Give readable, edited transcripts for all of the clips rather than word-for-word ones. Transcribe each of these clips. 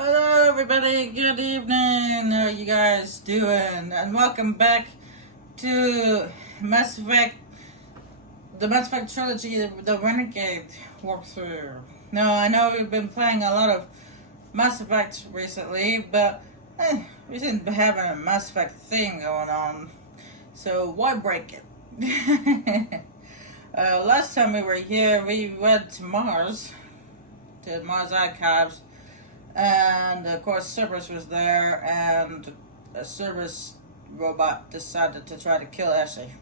Hello, everybody. Good evening. How are you guys doing? And welcome back to Mass Effect, the Mass Effect Trilogy, the Renegade walkthrough. Now, I know we've been playing a lot of Mass Effect recently, but we didn't be having a Mass Effect thing going on, so why break it? Last time we were here, we went to Mars Archives, and of course Cerberus was there, and a Cerberus robot decided to try to kill Ashley.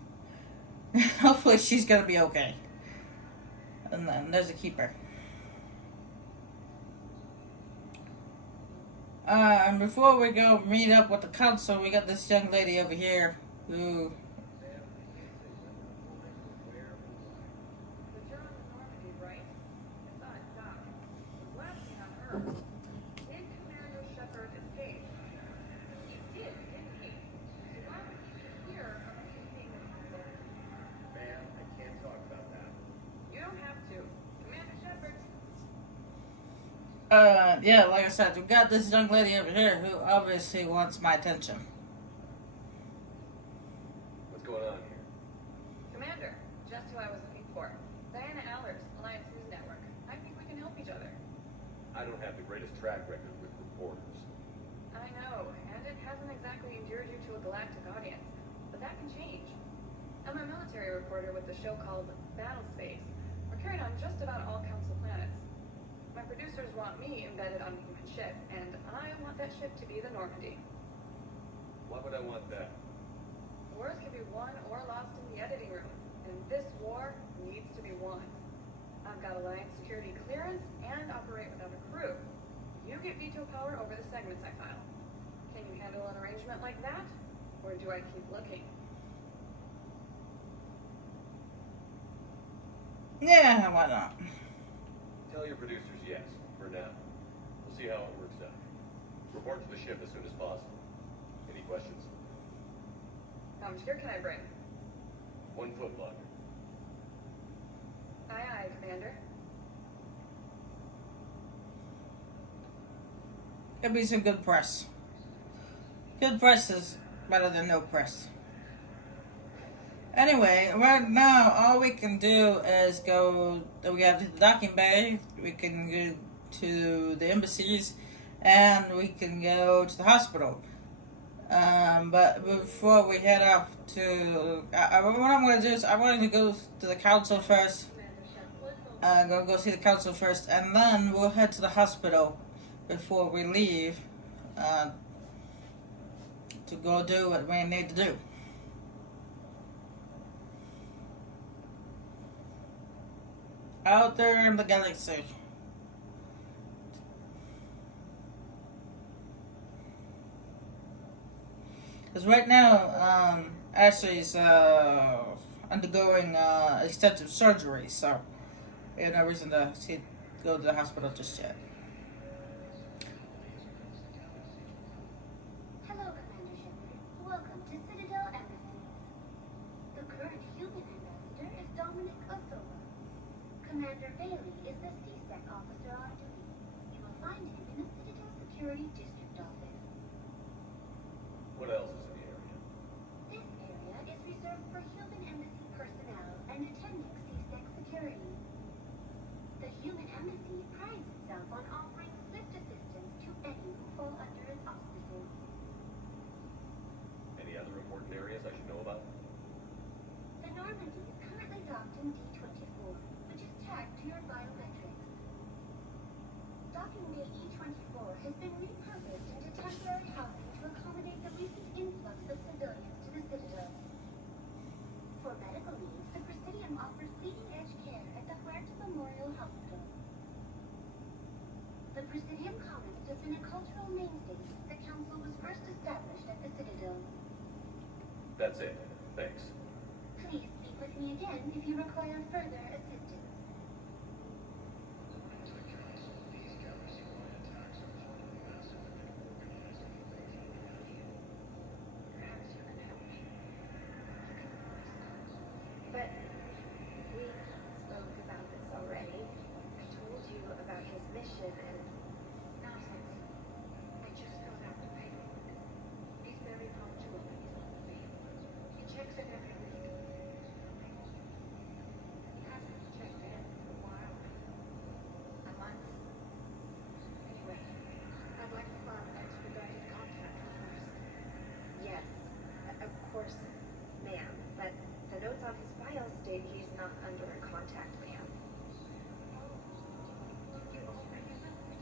Hopefully she's gonna be okay. And then there's a keeper. And before we go meet up with the council, we got this young lady over here who... yeah, like I said, we got this young lady over here who obviously wants my attention. What's going on here? Commander, just who I was looking for. Diana Allers, Alliance News Network. I think we can help each other. I don't have the greatest track record with reporters. I know, and it hasn't exactly endeared you to a galactic audience. But that can change. I'm a military reporter with a show called Battle Space. We're carried on just about all Council planets. My producers want me embedded on a human ship, and I want that ship to be the Normandy. Why would I want that? Wars can be won or lost in the editing room, and this war needs to be won. I've got Alliance security clearance and operate without a crew. You get veto power over the segments I file. Can you handle an arrangement like that, or do I keep looking? Yeah, why not? Tell your producers yes, for now. We'll see how it works out. Report to the ship as soon as possible. Any questions? How much gear can I bring? 1 foot log. Aye, aye, Commander. Could be some good press. Good press is better than no press. Anyway, right now all we can do is go. We have the docking bay. We can go to the embassies, and we can go to the hospital. But before we head off to, what I'm going to do is I'm going to go to the council first. I'm going to go see the council first, and then we'll head to the hospital before we leave to go do what we need to do. Out there in the galaxy. Because right now, Ashley's undergoing extensive surgery, so we have no reason to go to the hospital just yet. Hello, Commander Shepard. Welcome to Citadel Embassy. The current human ambassador is Dominic Osoba. Commander Bailey is the CSEC officer on duty. You will find him in the Citadel Security District office. What else is in the area? This area is reserved for human embassy personnel and attending CSEC security. The human embassy prides itself on offering swift assistance to any who fall under its auspices. Any other important areas I should know about? The Normandy is currently docked in D-24, which is tagged to your biometrics. Docking Bay E-24 has been repurposed into temporary housing to accommodate the recent influx of civilians to the Citadel. For medical needs, the Presidium offers leading-edge care at the Huerta Memorial Hospital. The Presidium Commons has been a cultural mainstay since the Council was first established at the Citadel. That's it. Thanks. Please speak with me again if you require further assistance. But we spoke about this already. I told you about his mission and... it every week. He hasn't checked in for a while. A month. Anyway, I'd like to file an expedited contact request. Yes, of course, ma'am. But the notes on his file state he's not under contact, ma'am. You already know it.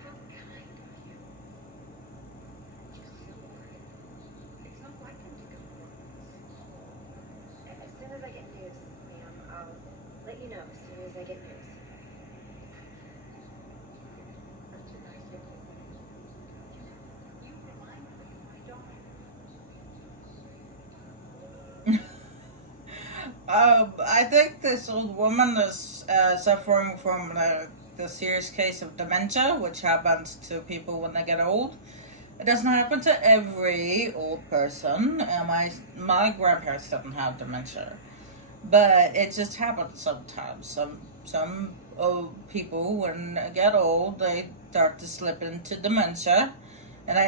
How kind of you. Just so worried. It's not like him to go wrong. As soon as I get news, ma'am, I'll let you know as soon as I get news. Such a nice young woman. You remind me of my daughter. I think this old woman is suffering from the serious case of dementia, which happens to people when they get old. It doesn't happen to every old person. My grandparents didn't have dementia, but it just happens sometimes. Some old people, when they get old, they start to slip into dementia, and I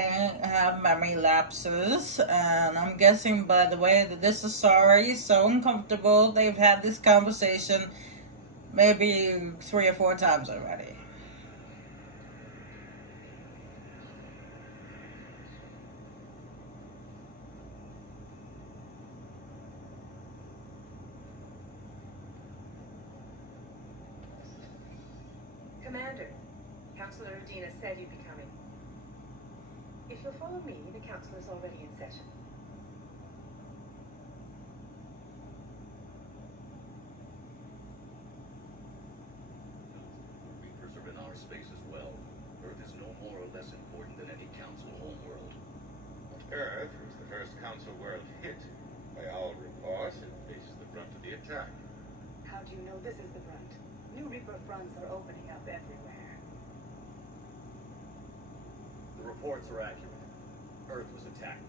have memory lapses. And I'm guessing by the way that this is sorry, so uncomfortable. They've had this conversation maybe 3 or 4 times already. Commander, Councillor Udina said you'd be coming. If you'll follow me, the council is already in session. Reapers are in our space as well. Earth is no more or less important than any council homeworld. Earth was the first council world hit. By all reports, it faces the brunt of the attack. How do you know this is the brunt? New Reaper fronts are opening up everywhere. The reports are accurate. Earth was attacked.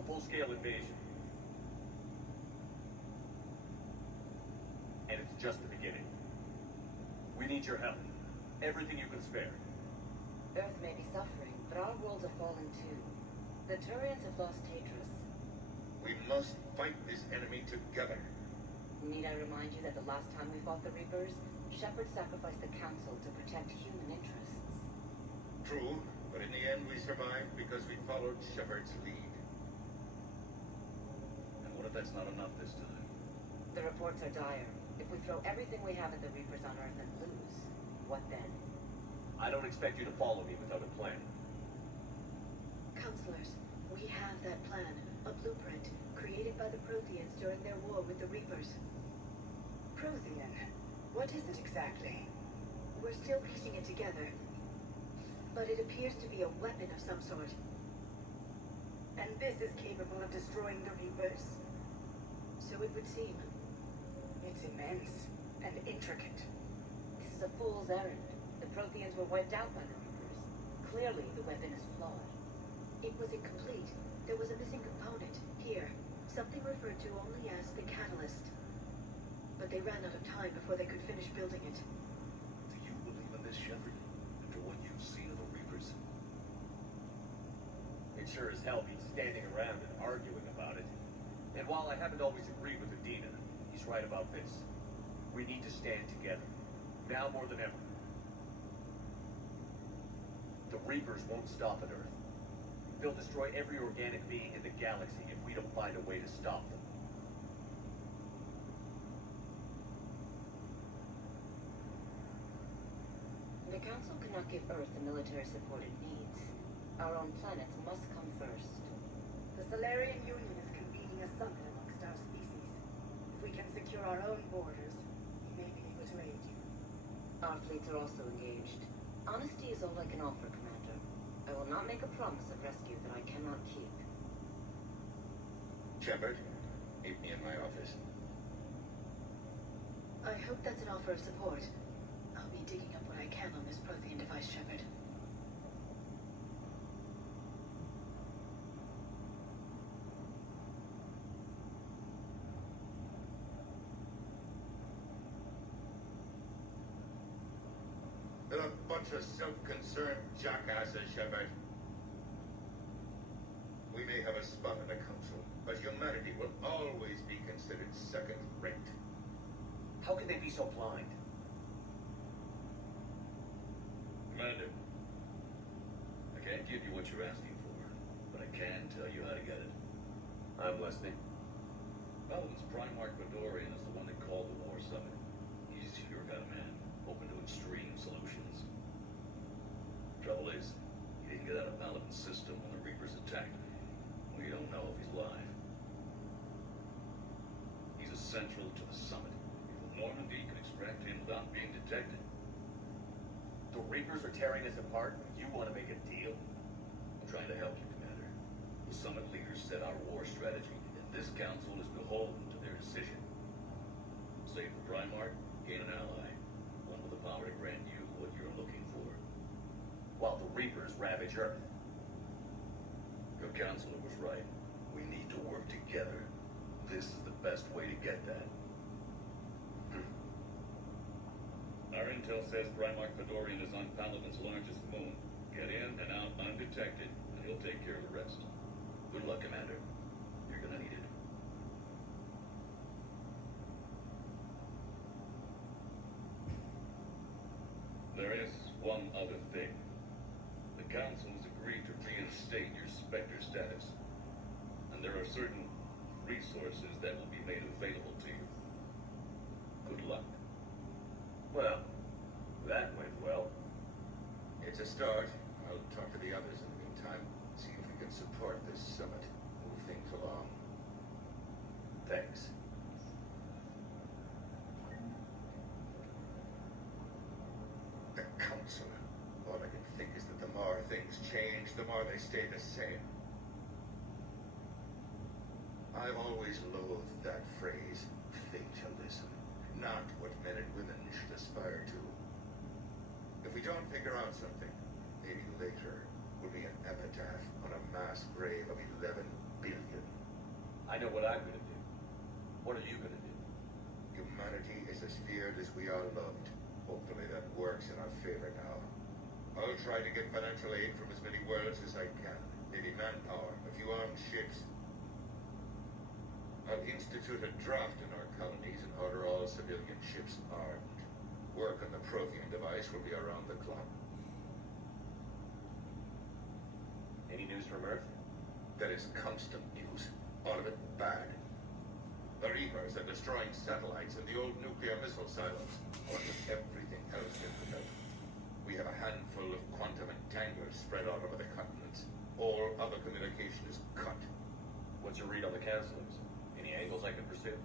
A full-scale invasion. And it's just the beginning. We need your help. Everything you can spare. Earth may be suffering, but our worlds are falling too. The Turians have lost Tatris. We must fight this enemy together. Need I remind you that the last time we fought the Reapers, Shepard sacrificed the Council to protect human interests? True, but in the end we survived because we followed Shepard's lead. And what if that's not enough this time? The reports are dire. If we throw everything we have at the Reapers on Earth and lose, what then? I don't expect you to follow me without a plan. Counselors, we have that plan, a blueprint, created by the Protheans during their war with the Reapers. Prothean? What is it exactly? We're still piecing it together, but it appears to be a weapon of some sort. And this is capable of destroying the Reapers? So it would seem. It's immense and intricate. This is a fool's errand. The Protheans were wiped out by the Reapers. Clearly, the weapon is flawed. It was incomplete. There was a missing component. Here, something referred to only as the catalyst. But they ran out of time before they could finish building it. Do you believe in this, Shepard? After what you've seen of the Reapers? It sure as hell beats standing around and arguing about it. And while I haven't always agreed with Udina, he's right about this. We need to stand together. Now more than ever. The Reapers won't stop at Earth. They'll destroy every organic being in the galaxy if we don't find a way to stop them. The Council cannot give Earth the military support it needs. Our own planets must come first. The Solarian Union is convening a summit amongst our species. If we can secure our own borders, we may be able to aid you. Our fleets are also engaged. Honesty is all I can offer, Commander. I will not make a promise of rescue that I cannot keep. Shepard, meet me in my office. I hope that's an offer of support. I'll be digging up what I can on this Prothean device, Shepard. They're a bunch of self-concerned jackasses, Shepard. We may have a spot in the council, but humanity will always be considered second-rate. How can they be so blind? Commander, I can't give you what you're asking for, but I can tell you how to get it. I'm listening. Paladin's Primarch Fedorian is the one that called the war summit. He's your kind of man, open to extreme solutions. Trouble is, he didn't get out of Paladin's system when the Reapers attacked. We don't know if he's alive. He's essential to the summit. If Normandy can extract him without being detected. The Reapers are tearing us apart. You want to make a deal? I'm trying to help you, Commander. The summit leaders set our war strategy, and this council is beholden to their decision. Save the Primarch, gain an ally, one with the power to grant you what you're looking for. While the Reapers ravage Earth. Your counselor was right. We need to work together. This is the best way to get that. Our intel says Primarch Fedorian is on Paladin's largest moon. Get in and out undetected, and he'll take care of the rest. Good luck, Commander. You're gonna need it. There is one other thing. The Council has agreed to reinstate your Spectre status, and there are certain resources that will be made available to you. Good luck. Well, that went well. It's a start. I'll talk to the others in the meantime, see if we can support this summit, move things along. Thanks. The council. All I can think is that the more things change, the more they stay the same. I've always loathed that phrase, fatalism. Not what men and women should aspire to. If we don't figure out something, maybe later will be an epitaph on a mass grave of 11 billion. I know what I'm gonna do. What are you gonna do? Humanity is as feared as we are loved. Hopefully that works in our favor now. I'll try to get financial aid from as many worlds as I can. Maybe manpower, a few armed ships. I'll institute a draft in our colonies and order all civilian ships armed. Work on the Prothean device will be around the clock. Any news from Earth? That is constant news. All of it bad. The Reapers are destroying satellites and the old nuclear missile silos, along with everything else they put out. We have a handful of quantum entanglers spread all over the continents. All other communication is cut. What's your read on the counselors? Any angles I can pursue?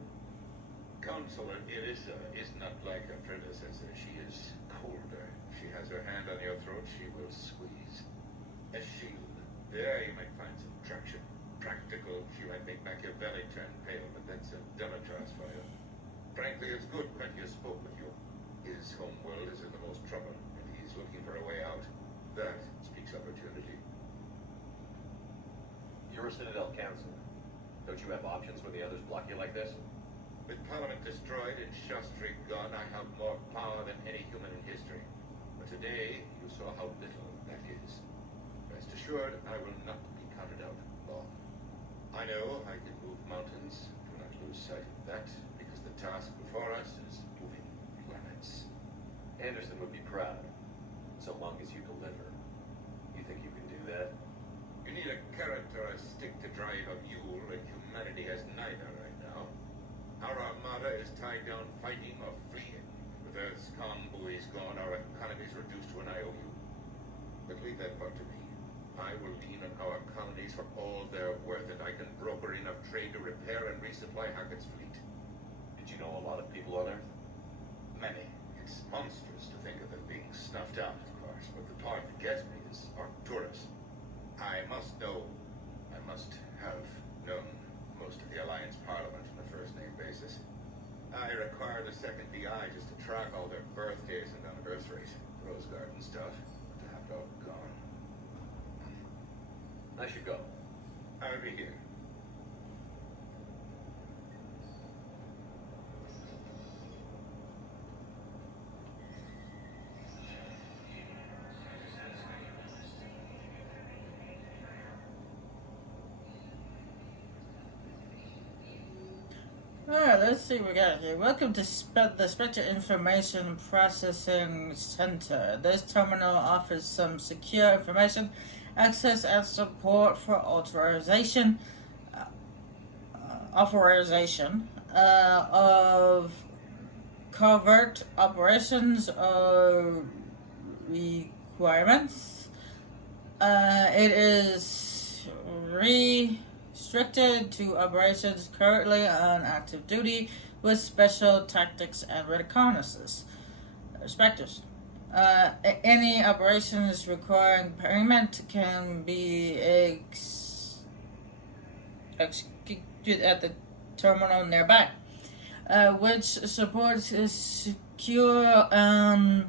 Counselor Elissa is not like her predecessor. She is colder. She has her hand on your throat, she will squeeze. A shield. There you might find some traction. Practical, she might make Machiavelli turn pale, but that's a Delatr's for you. Frankly, it's good Quentia spoke with you. His home world is in the most trouble, and he's looking for a way out. That speaks opportunity. You're a Citadel counselor. Don't you have options when the others block you like this? With Parliament destroyed and Shastri gone, I have more power than any human in history. But today, you saw how little that is. Rest assured, I will not be counted out long. I know I can move mountains. Do not lose sight of that, because the task before us is moving planets. Anderson would be proud, so long as you deliver. You think you can do that? You need a carrot or a stick to drive a mule, and humanity has neither right now. Our armada is tied down fighting or fleeing. With Earth's comm buoys gone, our economy is reduced to an IOU. But leave that part to me. I will lean on our colonies for all they're worth, and I can broker enough trade to repair and resupply Hackett's fleet. Did you know a lot of people on Earth? Many. It's monstrous to think of them being snuffed out, of course, but the part that gets me is Arcturus. I must know. I must have known most of the Alliance Parliament on a first-name basis. I require the second DI just to track all their birthdays and anniversaries. Rose Garden stuff. But to have it all gone. I should go. I'll be here. Alright, let's see what we got here. Welcome to the Spectre Information Processing Center. This terminal offers some secure information, access, and support for authorization of covert operations or requirements. It is restricted to operations currently on active duty with special tactics and reconnaissance. Spectres. Any operations requiring payment can be executed at the terminal nearby, which supports secure and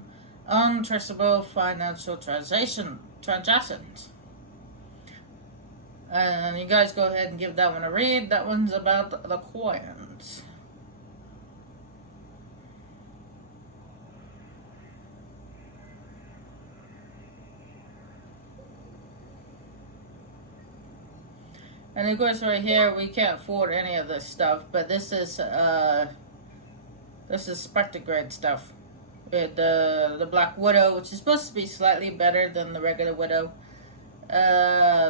untraceable financial transactions. And you guys go ahead and give that one a read. That one's about the coins. And of course, right here we can't afford any of this stuff, but this is Spectre grade stuff. The Black Widow, which is supposed to be slightly better than the regular Widow.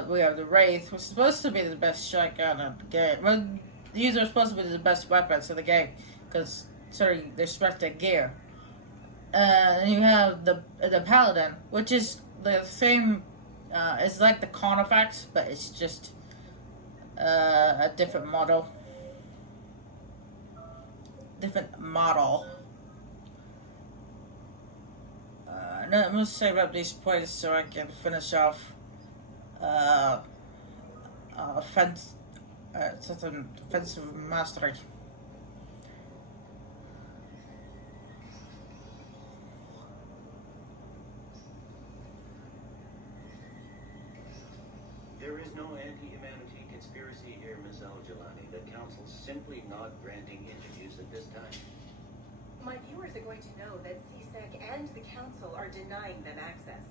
We have the Wraith, which is supposed to be the best shotgun of the game. Well, these are supposed to be the best weapons of the game, because they're Spectre gear. And you have the Paladin, which is the same. It's like the Carnifex, but it's just a different model. I'm gonna save up these points so I can finish off offensive mastery. There is no anti-humanity conspiracy here, Ms. Al-Jalani. The Council's simply not granting interviews at this time. My viewers are going to know that CSEC and the Council are denying them access.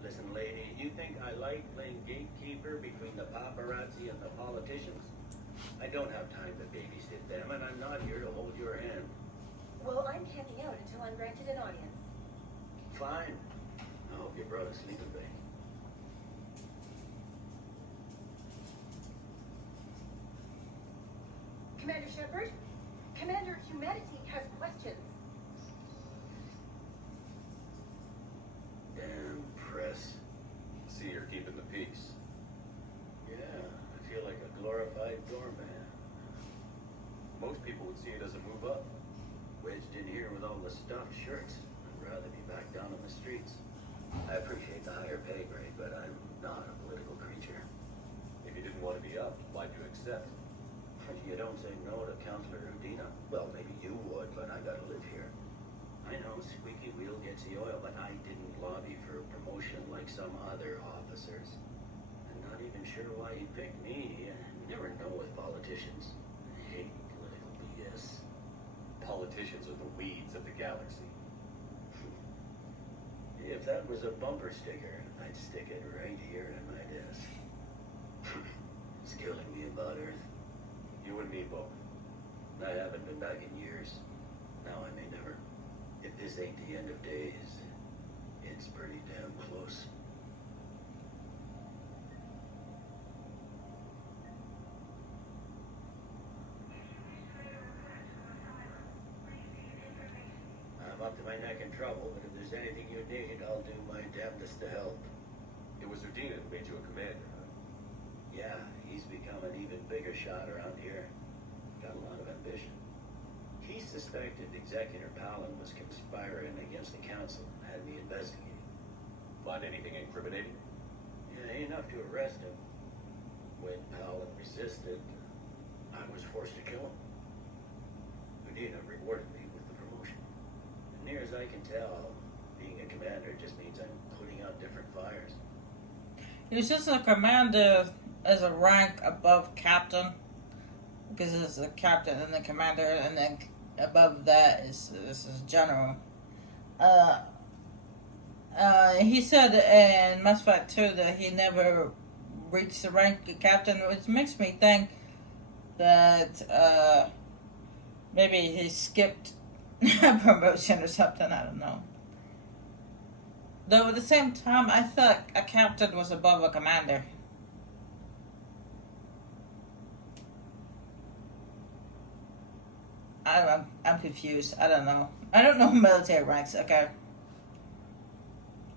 Listen, lady, you think I like playing gatekeeper between the paparazzi and the politicians? I don't have time to babysit them, and I'm not here to hold your hand. Well, I'm camping out until I'm granted an audience. Fine. I hope you brought a sleeping bag. Commander Shepard? Commander, humanity has questions. Damn press. See, you're keeping the peace. Yeah, I feel like a glorified doorman. Most people would see it as a move up. Wedged in here with all the stuffed shirts. I'd rather be back down on the streets. I appreciate the higher pay grade, but I'm not a political creature. If you didn't want to be up, why'd you accept? You don't say no to Counselor Udina. Well, maybe you would, but I gotta live here. I know squeaky wheel gets the oil, but I didn't lobby for a promotion like some other officers. I'm not even sure why you picked me. I never know with politicians. I hate political BS. Politicians are the weeds of the galaxy. If that was a bumper sticker, I'd stick it right here in my desk. It's killing me about Earth. You and me both. I haven't been back in years. Now I may never. If this ain't the end of days, it's pretty damn close. I'm up to my neck in trouble, but if there's anything you need, I'll do my damnedest to help. It was Udina who made you a commander, huh? Yeah, he's become an even bigger shot around here. Got a lot of ambition. He suspected Executor Palin was conspiring against the Council, had me investigating. Find anything incriminating? Yeah, enough to arrest him. When Palin resisted, I was forced to kill him. Udina rewarded me with the promotion. And near as I can tell, being a commander just means I'm putting out different fires. He was just a commander as a rank above captain, because it's a captain and the commander, and then above that is general. He said in Mass Effect 2 that he never reached the rank of captain, which makes me think that Maybe he skipped a promotion or something, I don't know. Though at the same time, I thought a captain was above a commander. I'm confused. I don't know. I don't know military ranks. Okay.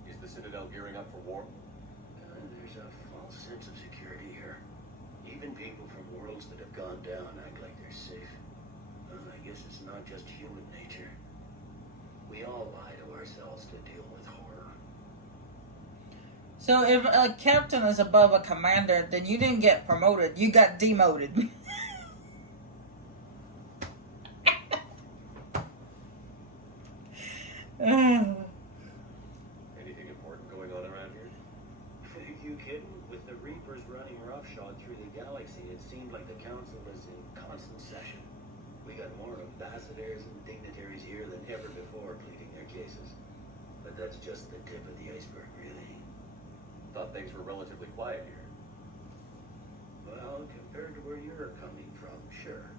Is the Citadel gearing up for war? There's a false sense of security here. Even people from worlds that have gone down act like they're safe. I guess it's not just human nature. We all lie to ourselves to deal with horror. So if a captain is above a commander, then you didn't get promoted. You got demoted. Anything important going on around here? Are you kidding? With the Reapers running roughshod through the galaxy, it seemed like the Council is in constant session. We got more ambassadors and dignitaries here than ever before pleading their cases. But that's just the tip of the iceberg, really. Thought things were relatively quiet here. Well, compared to where you're coming from, sure.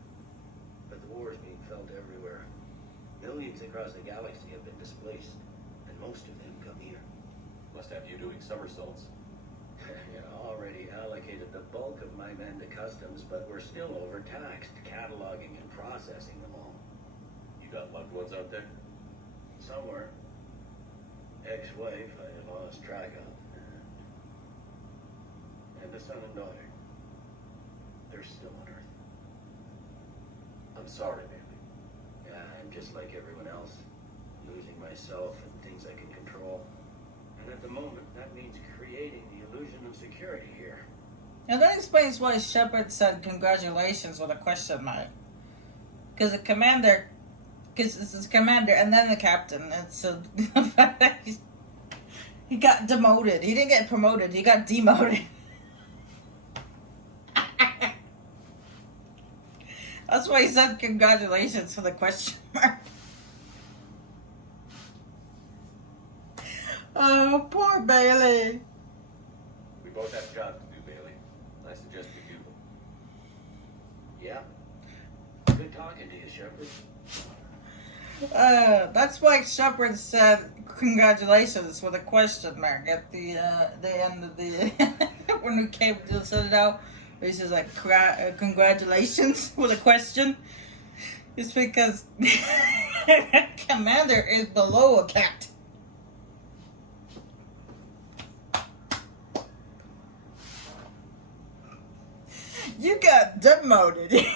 But the war is being felt everywhere. Millions across the galaxy have been displaced, and most of them come here. Must have you doing somersaults. Already allocated the bulk of my men to customs, but we're still overtaxed, cataloging and processing them all. You got loved ones out there? Somewhere. Ex-wife I lost track of. And the son and daughter. They're still on Earth. I'm sorry, Bailey. I'm just like everyone else, losing myself and things I can control. And at the moment, that means creating the illusion of security here. Now that explains why Shepard said congratulations with a question mark. Because the commander, because this is commander and then the captain. And so he got demoted. He didn't get promoted. He got demoted. That's why he said congratulations for the question mark. Oh, poor Bailey. We both have jobs to do, Bailey. I suggest we do them. Yeah. Good talking to you, Shepard. That's why Shepard said congratulations with a question mark at the end of the when we came to the Citadel. He says like congratulations with a question. It's because commander is below a captain. You got demoted.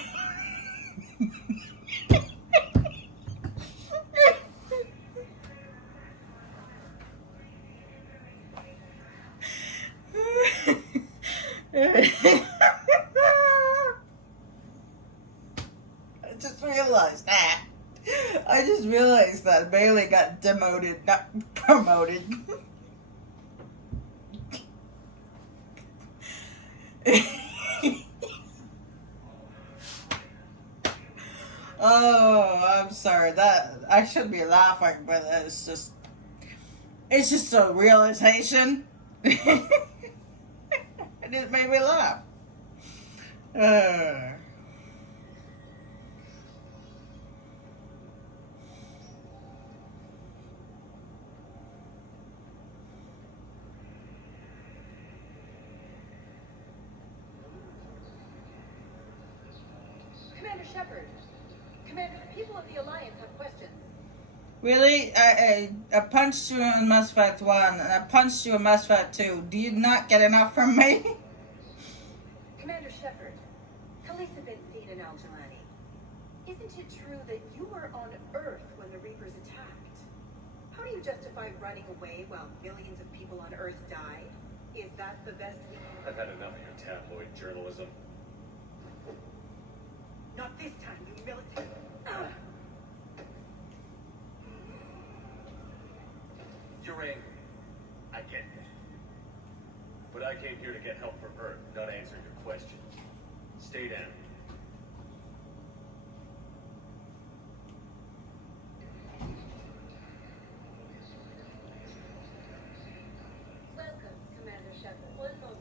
I just realized that Bailey got demoted, not promoted. Oh, I'm sorry. That I should be laughing, but it's just a realization. And it made me laugh. Commander Shepard. Commander, the people of the Alliance have questions. Really? I punched you in Mass Effect 1 and I punched you in Mass Effect 2. Do you not get enough from me? Commander Shepard, Khaleesi been seen in Al-Jalani. Isn't it true that you were on Earth when the Reapers attacked? How do you justify running away while millions of people on Earth died? Is that the best we... I've had enough of your tabloid journalism. Not this time, you military... You're angry. I get that. But I came here to get help from Earth, not answer your questions. Stay down. Welcome, Commander Shepard. 1 moment,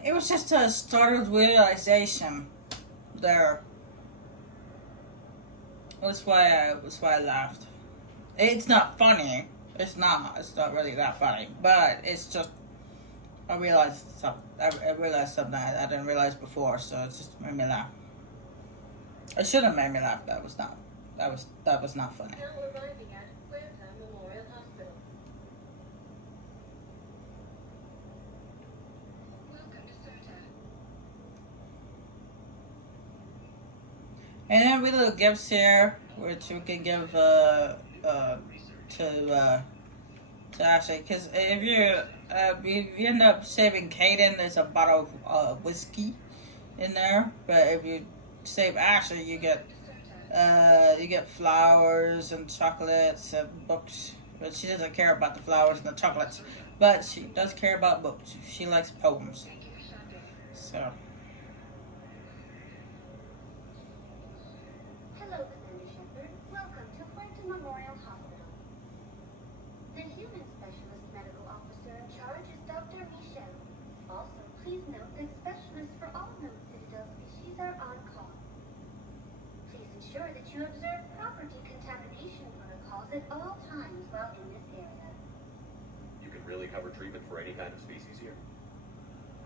please. It was just a startled realization there. That's why I laughed. It's not funny. It's not. It's not really that funny. But it's just I realized something. I realized something I didn't realize before. So it just made me laugh. It should have made me laugh. That was not. That was not funny. Now arriving at Puerta Memorial Hospital. Welcome to Serta. And then we little gifts here, which we can give to Ashley, because if you end up saving Kaden, there's a bottle of whiskey in there. But if you save Ashley, you get flowers and chocolates and books. But she doesn't care about the flowers and the chocolates, but she does care about books. She likes poems. So. Hello, Commander Shepard. Welcome to Puerto Memorial Hospital. The human specialist medical officer in charge is Dr. Michel. Also, please note that specialists for all known Citadel species are on call. Please ensure that you observe proper decontamination protocols at all times while in this area. You can really cover treatment for any kind of species here.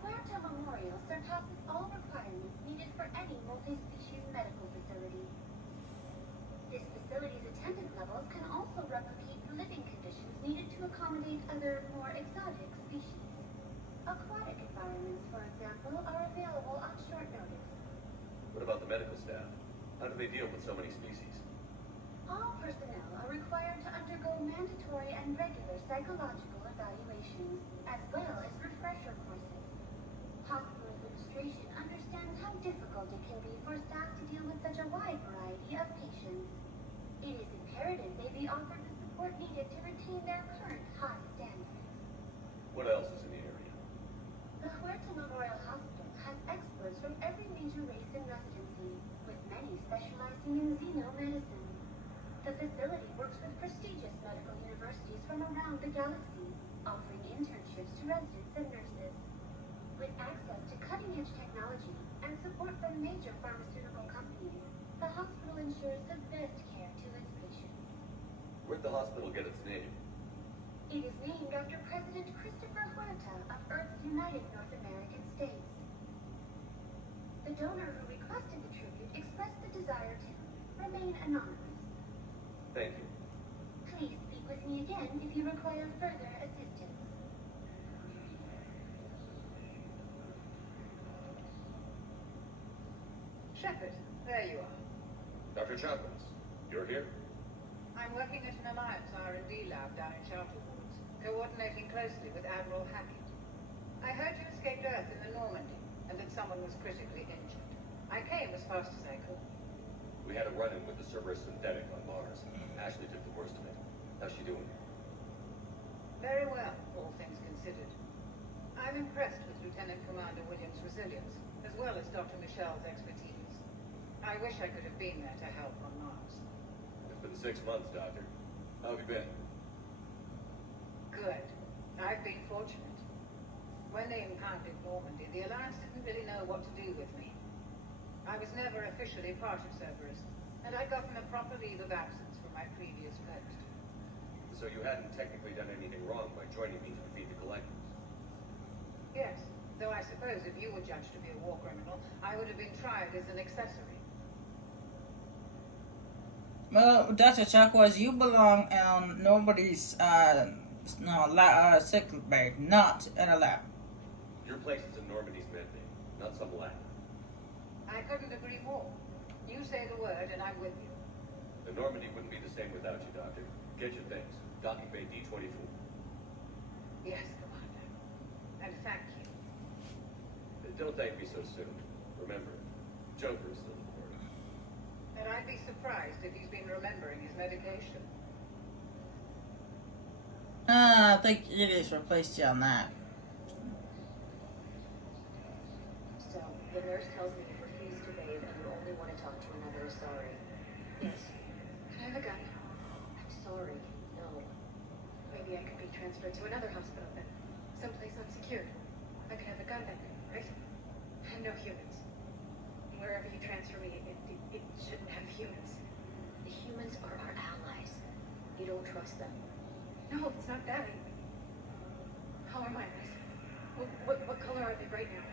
Puerto Memorial surpasses all requirements needed for any multi-species medical facility. This facility's attendant levels can also replicate the living conditions needed to accommodate other, more exotic species. Aquatic environments, for example, are available on short notice. What about the medical staff? How do they deal with so many species? All personnel are required to undergo mandatory and regular psychological evaluations, as well as refresher courses. Hospital administration understands how difficult it can be for staff to deal with such a wide variety of patients. It is imperative they be offered the support needed to retain their current high standards. What else is in the area? The Huerta Memorial Hospital has experts from every major race in residency, with many specializing in xenomedicine. The facility works with prestigious medical universities from around the galaxy, offering internships to residents and nurses. With access to cutting-edge technology and support from major pharmaceutical companies, the hospital ensures the best care to its patients. Where'd the hospital get its name? It is named after President Christopher Huerta of Earth's United North American States. The donor who requested the tribute expressed the desire to remain anonymous. Thank you. Please speak with me again if you require further assistance. Shepard, there you are. Dr. Chavez, you're here? I'm working at an Alliance R&D lab down in Shelter Woods, coordinating closely with Admiral Hackett. I heard you escaped Earth in the Normandy, and that someone was critically injured. I came as fast as I could. We had a run-in with the Cerberus synthetic on Mars. Ashley took the worst of it. How's she doing? Very well, all things considered. I'm impressed with Lieutenant Commander Williams' resilience, as well as Dr. Michel's expertise. I wish I could have been there to help on Mars. It's been 6 months, Doctor. How have you been? Good. I've been fortunate. When they impounded Normandy, the Alliance didn't really know what to do with me. I was never officially part of Cerberus, and I'd gotten a proper leave of absence from my previous post. So you hadn't technically done anything wrong by joining me to defeat the Collectors? Yes, though I suppose if you were judged to be a war criminal, I would have been tried as an accessory. Well, Dr. Chuckwas, you belong on nobody's sick bay, not in a lab. Your place is in Normandy's med bay, not some lab. I couldn't agree more. You say the word, and I'm with you. The Normandy wouldn't be the same without you, Doctor. Get your things. Docking Bay D-24. Yes, Commander. And thank you. Don't thank me so soon. Remember, Joker is still aboard. And I'd be surprised if he's been remembering his medication. I think Idiots replaced you on that. So, the nurse tells me you've refused to bathe and you only want to talk to another sorry. Yes. Can I have a gun? I'm sorry. No. Maybe I could be transferred to another hospital then. Someplace unsecured. I could have a gun then, right? And no humans. Wherever you transfer me, it shouldn't have humans. The humans are our allies. You don't trust them. No, it's not that. How are my eyes? What color are they right now?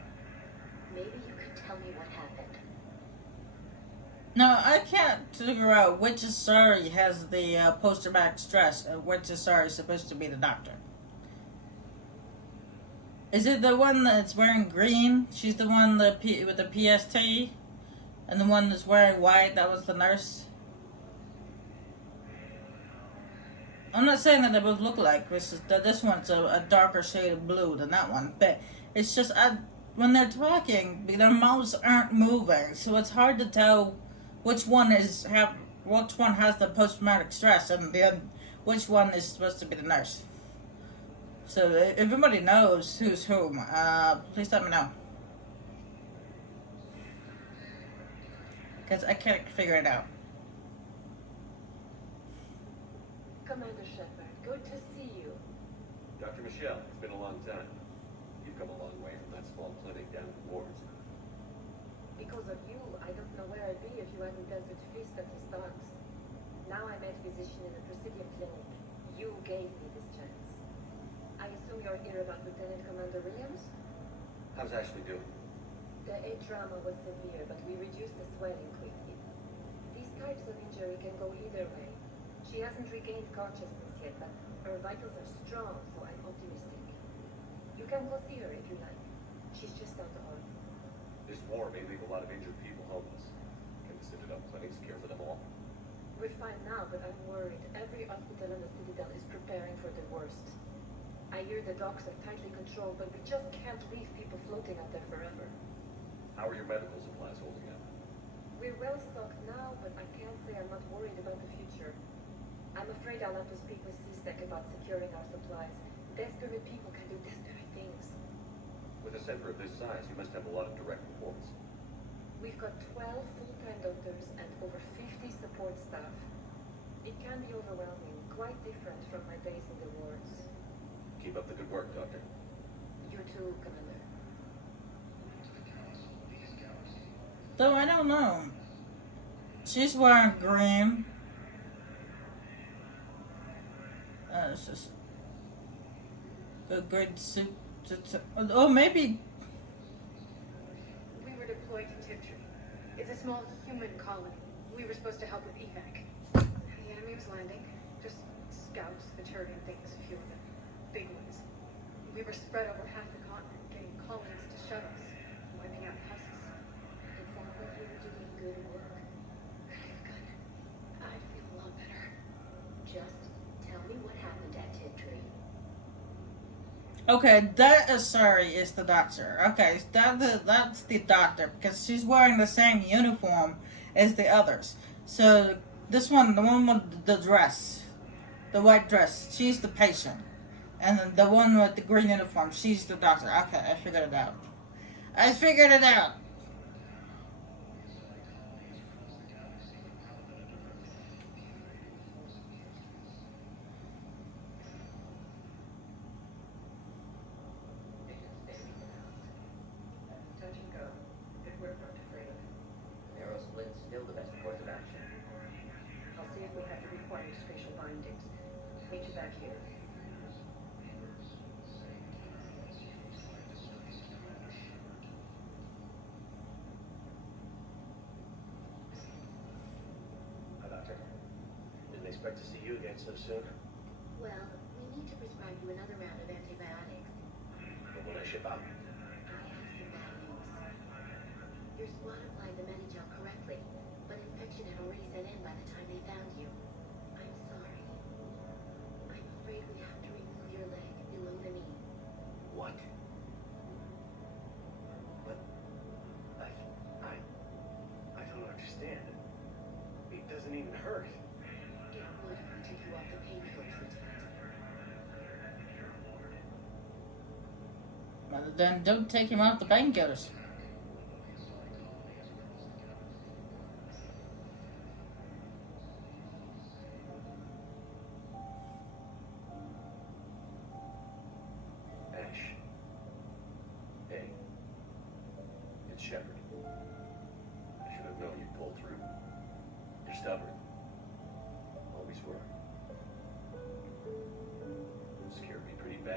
Maybe you could tell me what happened. No, I can't figure out which Asari has the post-traumatic stress and which Asari is supposed to be the doctor. Is it the one that's wearing green? She's the one with the PST? And the one that's wearing white, that was the nurse? I'm not saying that they both look like this one's a darker shade of blue than that one, but it's just when they're talking, their mouths aren't moving, so it's hard to tell which one has the post-traumatic stress and which one is supposed to be the nurse. So if everybody knows who's whom, please let me know, because I can't figure it out. Commander Shepard, good to see you. Dr. Michelle, it's been a long time. You've come a long way from that small clinic down in the wards. Because of you, I don't know where I'd be if you hadn't entered feast at his dogs. Now I'm a physician in a Presidium clinic. You gave me this chance. I assume you're here about Lieutenant Commander Williams? How's Ashley doing? The egg trauma was severe, but we reduced the swelling quickly. These types of injury can go either way. She hasn't regained consciousness yet, but her vitals are strong, so I'm optimistic. You can go see her if you like. She's just down the hall. This war may leave a lot of injured people homeless. Can the Citadel clinics care for them all? We're fine now, but I'm worried. Every hospital in the Citadel is preparing for the worst. I hear the docks are tightly controlled, but we just can't leave people floating out there forever. How are your medical supplies holding up? We're well stocked now, but I can't say I'm not worried about the future. I'm afraid I'll have to speak with CSEC about securing our supplies. Desperate people can do desperate things. With a center of this size, you must have a lot of direct reports. We've got 12 full-time doctors and over 50 support staff. It can be overwhelming, quite different from my days in the wards. Keep up the good work, Doctor. You too, Commander. Though I don't know. She's wearing green. It's just a great suit. Oh, maybe. We were deployed to Tiptree. It's a small human colony. We were supposed to help with evac. The enemy was landing. Just scouts, Viturian things, a few of them. Big ones. We were spread over half the continent, getting colonists to shut us, wiping out houses. It sounds like you were doing good work. Good. I feel a lot better. Just tell me what happened at Tiptree. Okay, that Asari is the doctor. Okay, that's the doctor because she's wearing the same uniform as the others. So this one, the one with the dress, the white dress, she's the patient, and then the one with the green uniform, she's the doctor. Okay, I figured it out. I figured it out. Touch and go. Good work, Dr. Freeland. Narrow split's still the best course of action. I'll see if we have the required spatial bindings. Meet you back here. Hi, Doctor. Didn't expect to see you again so soon. Well, we need to prescribe you another round of antibiotics. But when I ship out, I have some bad news. Your squad applied the Medigel correctly, but infection had already set in by the time they found you. I'm sorry. I'm afraid we have to remove your leg below the knee. What? But I don't understand. it doesn't even hurt. It would if we took you off the painkillers, Lieutenant. Well, then don't take him off the painkillers. Ash. Hey. It's Shepard. I should have known you'd pull through. You're stubborn.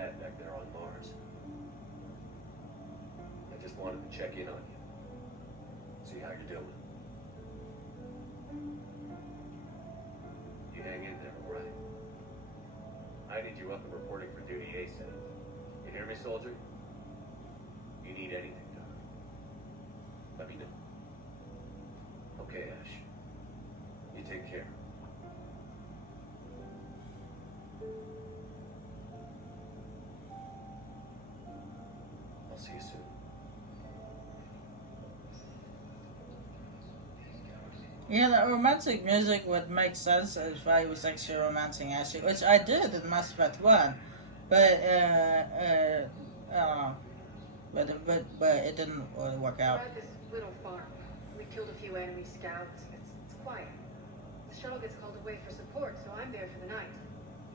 bad back there on Mars. I just wanted to check in on you. See how you're doing. You hang in there, all right? I need you up and reporting for duty ASAP. You hear me, soldier? You need anything done, let me know. Okay, Ash. You take care. I'll see you soon. Yeah, the romantic music would make sense if I was actually romancing Ashley, which I did in Mass Effect 1, but, but it didn't really work out. We're at this little farm. We killed a few enemy scouts. It's quiet. The shuttle gets called away for support, so I'm there for the night.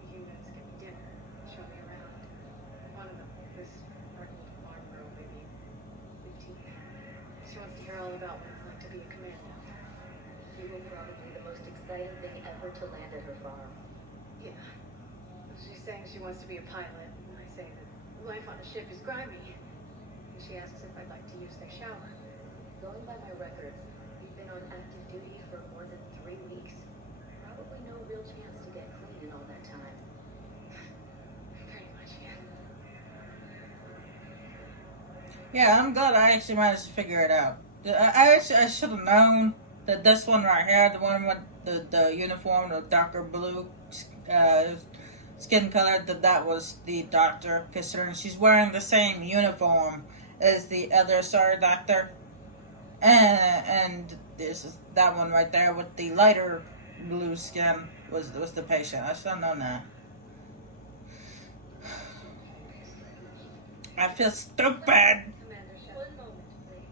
The units give me dinner, show me around. One of them, this freckled farm girl, maybe 15. She wants to hear all about what it's like to be a commando. You were probably the most exciting thing ever to land at her farm. Yeah. She's saying she wants to be a pilot, and I say that life on a ship is grimy. And she asks if I'd like to use their shower. Going by my records, you've been on active duty for more than 3 weeks. Probably no real chance to get clean in all that time. Pretty much, yeah. Yeah, I'm glad I actually managed to figure it out. I should have known that this one right here, the one with the uniform, the darker blue skin color, that was the doctor, considering she's wearing the same uniform as the other Star Doctor. And this is that one right there with the lighter blue skin was the patient. I should have known that. I feel stupid. Commander Shepard. 1 moment, please.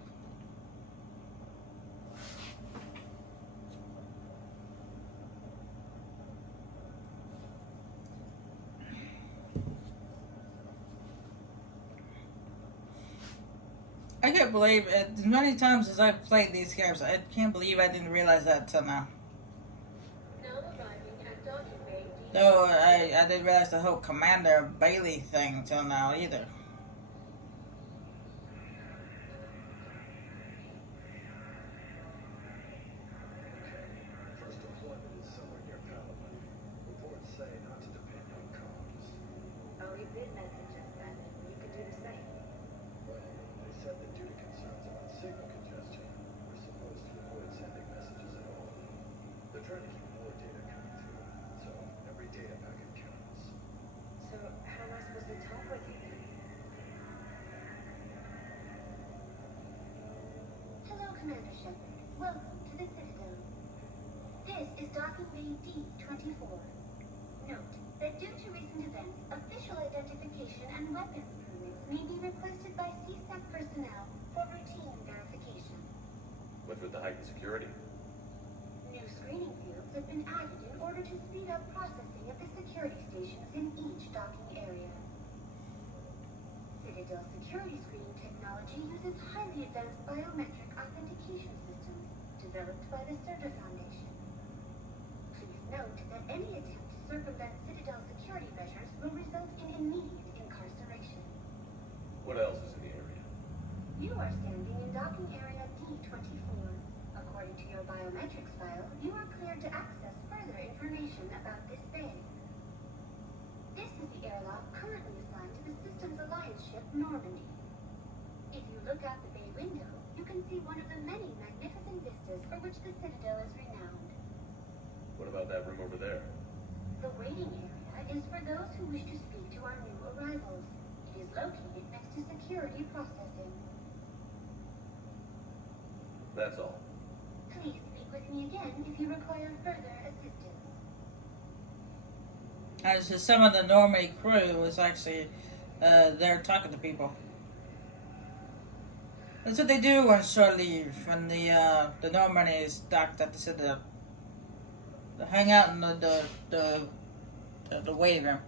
I can't believe it. As many times as I've played these games, I can't believe I didn't realize that till now. Now arriving at docking bay D. Though I didn't realize the whole Commander Bailey thing till now either. First deployment is somewhere near Palawan. Reports say not to depend on comms. I'll leave mid messages and you can do the same. Well, they said that due to concerns about signal congestion, we're supposed to avoid sending messages at all. They're trying to keep more data coming through, so every data packet counts. So how am I supposed to talk with you? Hello, Commander Shepard. Welcome to the Citadel. This is Docking Bay D-24. Note that due to recent events, official identification and weapons permits may be requested by CSEC personnel for routine verification. What's with the heightened security? New screening fields have been added in order to speed up processing at the security stations in each docking area. Citadel security screening technology uses highly advanced biometric authentication systems developed by the Surda Foundation. Please note that any attempt to circumvent Citadel security measures will result in immediate incarceration. What else is in the area? You are standing in docking area D-24. According to your biometrics file, you are cleared to access further information about this bay. This is the airlock currently assigned to the Systems Alliance ship Normandy. If you look out the bay window, you can see one of the many magnificent vistas for which the Citadel is renowned. What about that room over there? The waiting area is for those who wish to speak to our new arrivals. It is located next to security processing. That's all. Please speak with me again if you require further assistance. As some of the Normandy crew was actually there talking to people. That's what they do on shore leave when the Normandy is docked at the Citadel. They hang out in the waiting room.